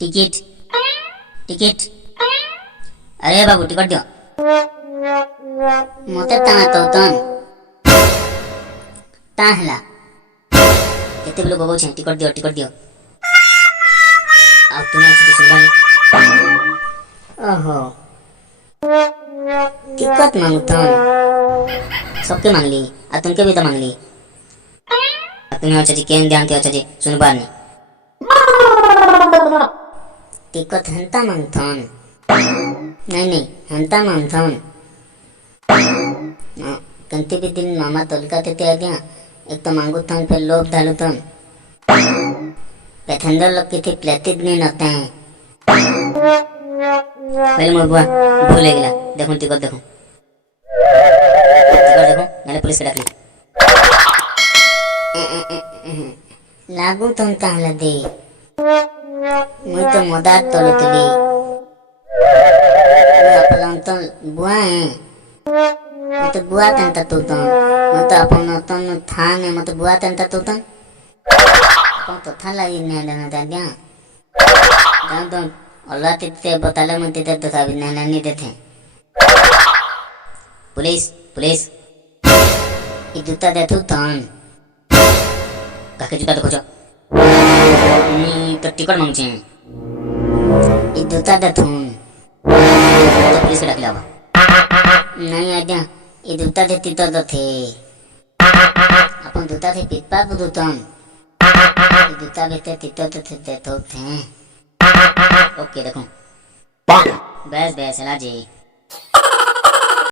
ticket ticket अरे बाबू ticket दियो मते ता तो तन ता हला केते बेलो बबो छै टिकट दियो अब तुम्हें अच्छी सुन ओहो टिकट मांगतन सबके मांग ली आ तुमके भी तो मांग ली तुम्हें अच्छा जी केन ध्यान के अच्छा जी सुनबार नहीं टिकट हंता मांगथन नहीं हंता मांगथन कंते भी दिन मामा तोलका ते आ गया एक तो मांगुथन फिर लोभ डालुथन पैथंदर लोग किथे प्लेटिड नहीं नते हैं पहले मैं बुआ भूल गया देखो टिकट देखो मैंने पुलिस के डाक ली लागू तुम ताहला दे मैं तो मदार तोलुतली अपना तो बुआ है मैं तो बुआ तंता तोतन मैं तो अपना तन थाने मैं तो बुआ तंता तोतन अपन तो था लगी नहीं लेना दादिया जान तो अल्लाह तिते बताले मन तिते तो साबित नहीं देते पुलिस ये जूता दे तू तन काके जूता देखो जो तो टिकट मांगचे ये जूता दे तू तो पुलिस के डाक लिया नहीं आजा ये जूता देती तो थे अपन जूता थे पिटपा बुदुतन ये जूता बेते तितो तो थे ओके देखो बस एला जी